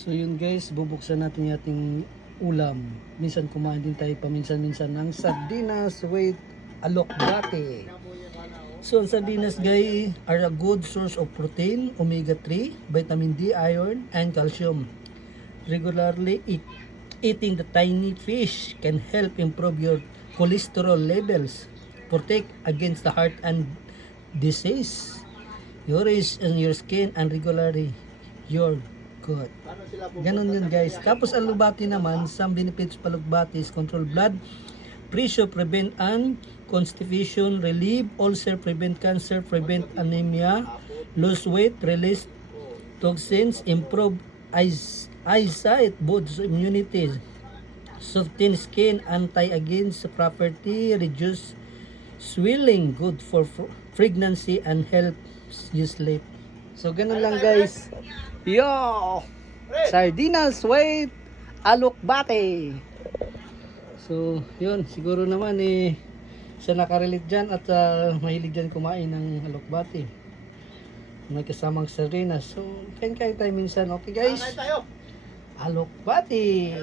So yun guys, bubuksan natin yung ating ulam. Minsan kumain din tayo paminsan-minsan ng sardinas with alokbate. So ang sardinas guys are a good source of protein, omega-3, vitamin D, iron, and calcium. Regularly eating the tiny fish can help improve your cholesterol levels, protect against the heart and disease, your eyes and your skin, and regularly your gut. Ganon yun guys. Tapos alubati naman, some benefits of alubati is control blood pressure, prevent and constipation, relieve ulcer, prevent cancer, prevent anemia, lose weight, release toxins, improve eyesight, boosts immunity, soften skin, anti against property, reduce swelling, good for pregnancy, and helps you sleep. So ganun lang guys. Yo! Sardinas with alokbate. So yun, siguro naman siya nakarelate dyan at mahilig dyan kumain ng alokbate. May kasamang sardinas. So kain tayo minsan. Okay guys? Alokbate!